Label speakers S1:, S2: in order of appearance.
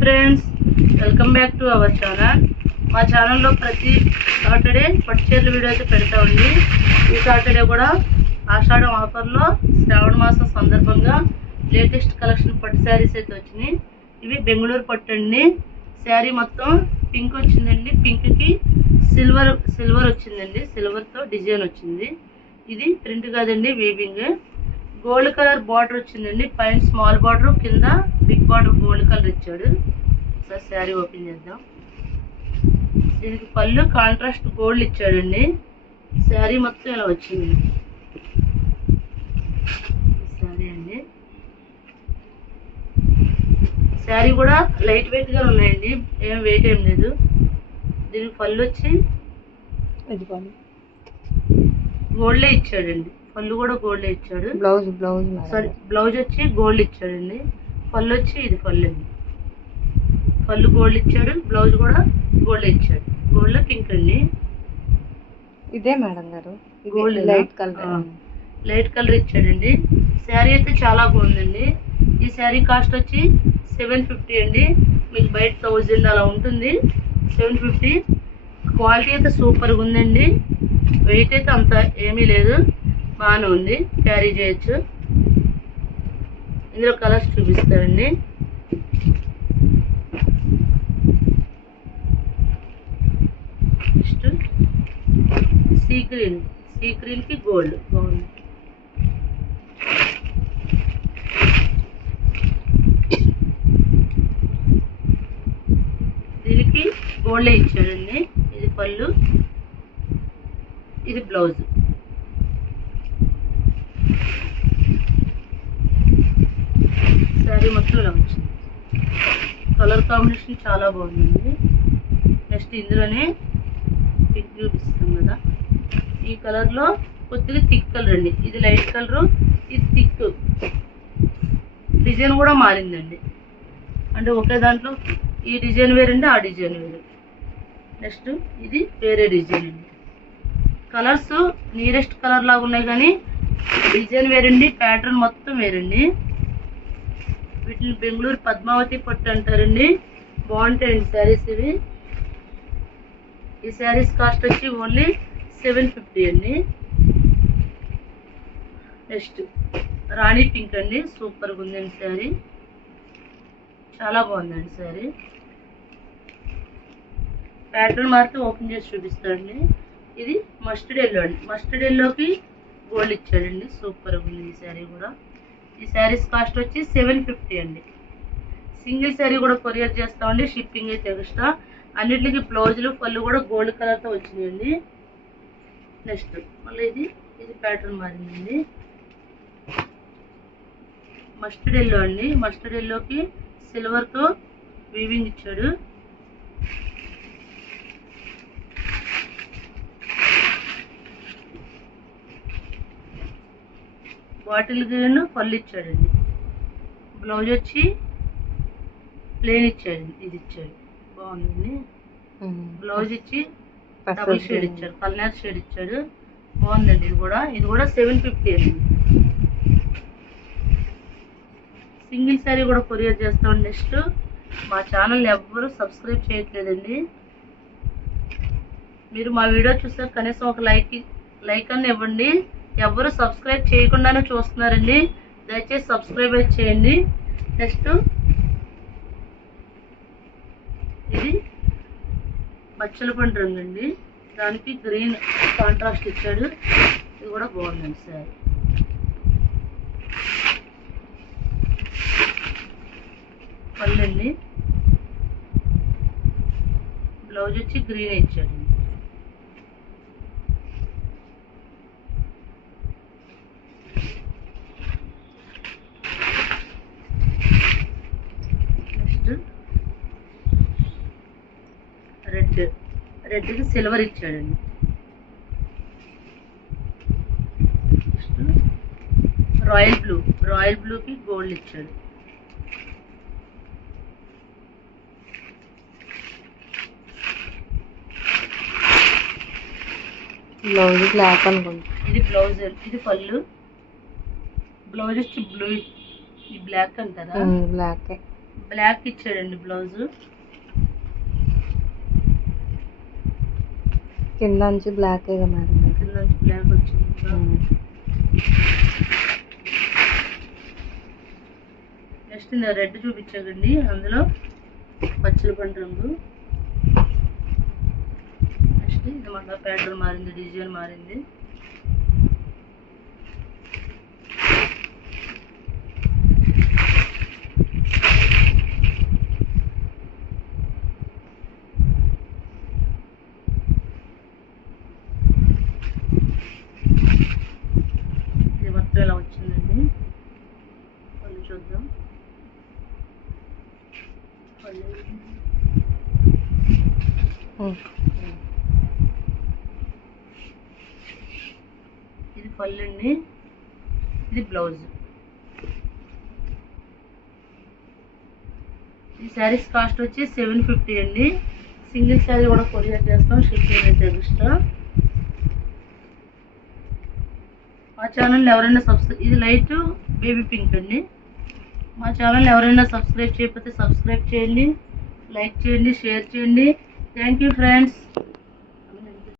S1: Friends welcome back to our channel మా ఛానల్లో ప్రతి సాటర్డే పట్టుచీరల వీడియో అయితే పెడతామండి ఈ సాటర్డే కూడా ఆషాఢం ఆఫర్లో శ్రావణ మాసం సందర్భంగా లేటెస్ట్ కలెక్షన్ పట్టు శారీస్ అయితే వచ్చినాయి. ఇవి బెంగళూరు పట్టు అండి. శారీ మొత్తం పింక్ వచ్చిందండి. పింక్కి సిల్వర్ సిల్వర్ వచ్చిందండి. సిల్వర్తో డిజైన్ వచ్చింది. ఇది ప్రింట్ కాదండి వీవింగ్ గోల్డ్ కలర్ బార్డర్ వచ్చిందండి. పైన స్మాల్ బార్డర్ కింద బిగ్ బార్డర్ గోల్డ్ కలర్ ఇచ్చాడు. ఒకసారి శారీ ఓపెన్ చేద్దాం. దీనికి పళ్ళు కాంట్రాస్ట్ గోల్డ్ ఇచ్చాడండి. శారీ మొత్తం ఇలా వచ్చింది. శారీ అండి. శారీ కూడా లైట్ వెయిట్గా ఉన్నాయండి. ఏం వెయిట్ ఏం లేదు. దీనికి పళ్ళు వచ్చి గోల్డే ఇచ్చాడండి. పళ్ళు కూడా గోల్డే ఇచ్చాడు.
S2: బ్లౌజ్ బ్లౌజ్
S1: సారీ బ్లౌజ్ వచ్చి గోల్డ్ ఇచ్చాడండి. పళ్ళు వచ్చి ఇది పళ్ళు అండి. పళ్ళు గోల్డ్ ఇచ్చాడు బ్లౌజ్ కూడా గోల్డ్ ఇచ్చాడు. గోల్డ్ పింక్ అండి.
S2: ఇదే మేడం గారు.
S1: నా?
S2: Light colour.
S1: లైట్ కలర్ ఇచ్చాడండి. శారీ అయితే చాలా బాగుందండి. ఈ శారీ కాస్ట్ వచ్చి సెవెన్ ఫిఫ్టీ అండి. మీకు బయట థౌజండ్ అలా ఉంటుంది. సెవెన్ ఫిఫ్టీ క్వాలిటీ అయితే సూపర్గా ఉందండి. వెయిట్ అయితే అంత ఏమీ లేదు. బాగానే ఉంది క్యారీ చేయొచ్చు. ఇందులో కలర్స్ చూపిస్తారండి నెక్స్ట్ సీ గ్రీన్ సీ గ్రీన్కి గోల్డ్. బాగుంది. దీనికి గోల్డ్ ఇచ్చాడండి ఇది పళ్ళు ఇది బ్లౌజ్. శారీ మొత్తం ఇలా వచ్చింది. కలర్ కాంబినేషన్ చాలా బాగుందండి నెక్స్ట్ ఇందులోనే పిక్ చూపిస్తాం కదా. ఈ కలర్లో కొద్దిగా థిక్ కలర్ అండి. ఇది లైట్ కలర్ ఇది థిక్ డిజైన్ కూడా మారిందండి. అంటే ఒకే దాంట్లో ఈ డిజైన్ వేరండి ఆ డిజైన్ వేరు. నెక్స్ట్ ఇది వేరే డిజైన్ అండి. కలర్స్ నియరెస్ట్ కలర్ లాగా ఉన్నాయి కానీ డిజైన్ వేరండి ప్యాటర్న్ మొత్తం వేరండి. వీటిని బెంగళూరు పద్మావతి పట్టు అంటారండి. బాగుంటాయండి శారీస్ ఇవి. ఈ శారీస్ కాస్ట్ వచ్చి ఓన్లీ సెవెన్ ఫిఫ్టీ అండి. నెక్స్ట్ రాణి పింక్ అండి. సూపర్గా ఉందండి శారీ చాలా బాగుందండి శారీ ప్యాటర్న్ మాత్రం ఓపెన్ చేసి చూపిస్తాడండి ఇది మస్టర్డ్ ఎల్లో అండి. మస్టర్డ్ ఎల్లోకి గోల్డ్ ఇచ్చాడండి. సూపర్ ఉంది ఈ శారీ కూడా. ఈ శారీస్ కాస్ట్ వచ్చి సెవెన్ ఫిఫ్టీ అండి. సింగిల్ శారీ కూడా కొరియర్ చేస్తామండి. షిప్పింగ్ అయితే ఎక్స్ట్రా. అన్నిటికి బ్లౌజులు పళ్ళు కూడా గోల్డ్ కలర్తో వచ్చినాయండి. నెక్స్ట్ మళ్ళీ ఇది ఇది ప్యాటర్న్ మారిందండి. మస్టర్డ్ ఎల్లో అండి. మస్టర్డ్ ఎల్లోకి సిల్వర్తో వీవింగ్ ఇచ్చాడు. గ్రీన్ పళ్ళు ఇచ్చాడండి. బ్లౌజ్ వచ్చి ప్లేన్ ఇచ్చాడు ఇది ఇచ్చాడు. బాగుందండి. బ్లౌజ్ ఇచ్చి డబుల్ షేడ్ ఇచ్చాడు కల్నాథ్ షేడ్ ఇచ్చాడు. బాగుందండి ఇది కూడా. ఇది కూడా సెవెన్ ఫిఫ్టీ అండి. సింగిల్ శారీ కూడా కొరియర్ చేస్తాం నెక్స్ట్. మా ఛానల్ ఎవ్వరు సబ్స్క్రైబ్ చేయట్లేదండి. మీరు మా వీడియో చూస్తే కనీసం ఒక లైక్ లైక్ అన్న ఇవ్వండి. ఎవరు సబ్స్క్రైబ్ చేయకుండానే చూస్తున్నారండి. దయచేసి సబ్స్క్రైబ్ చేయండి. నెక్స్ట్ ఇది బచ్చల పండు రంగు అండి దానికి గ్రీన్ కాంట్రాస్ట్ ఇచ్చాడు. ఇది కూడా బాగుందండి సార్. పళ్ళండి. బ్లౌజ్ వచ్చి గ్రీన్ ఇచ్చాడండి నెక్స్ట్ రెడ్ రెడ్కి సిల్వర్ ఇచ్చాడండి. రాయల్ బ్లూ రాయల్ బ్లూకి గోల్డ్ ఇచ్చాడు.
S2: బ్లౌజ్ బ్లాక్ అనుకుంటా.
S1: ఇది బ్లౌజ్ ఇది పళ్ళు. బ్లౌజ్ వచ్చి బ్లూ ఈ బ్లాక్ అంటారా?
S2: బ్లాక్.
S1: బ్లాక్ ఇచ్చాడండి బ్లౌజ్.
S2: కింద నుంచి బ్లాక్ మేడం
S1: కింద నుంచి బ్లాక్ వచ్చింది. నెక్స్ట్ నేను రెడ్ చూపించాకండి. అందులో పచ్చల పండు రంగు. నెక్స్ట్ ఇది మళ్ళీ ప్యాటర్న్ మారింది డిజైన్ మారింది ఇది మొత్తం ఇలా వచ్చిందండి పళ్ళు చూద్దాం పళ్ళు
S2: ఉమ్.
S1: ఇది పళ్ళు అండి ఇది బ్లౌజ్. ఈ శారీస్ కాస్ట్ వచ్చి సెవెన్ ఫిఫ్టీ అండి. సింగిల్ శారీ కూడా కొరియర్ చేస్తాం షిప్పింగ్ అయితే ఎక్స్ట్రా. మా ఛానల్ ఎవరైనా సబ్స్క్రైబ్ ఇది లైట్ బేబీ పింక్ అండి. మా ఛానల్ ఎవరైనా సబ్స్క్రైబ్ చేయకపోతే సబ్స్క్రైబ్ చేయండి లైక్ చేయండి షేర్ చేయండి. Thank you friends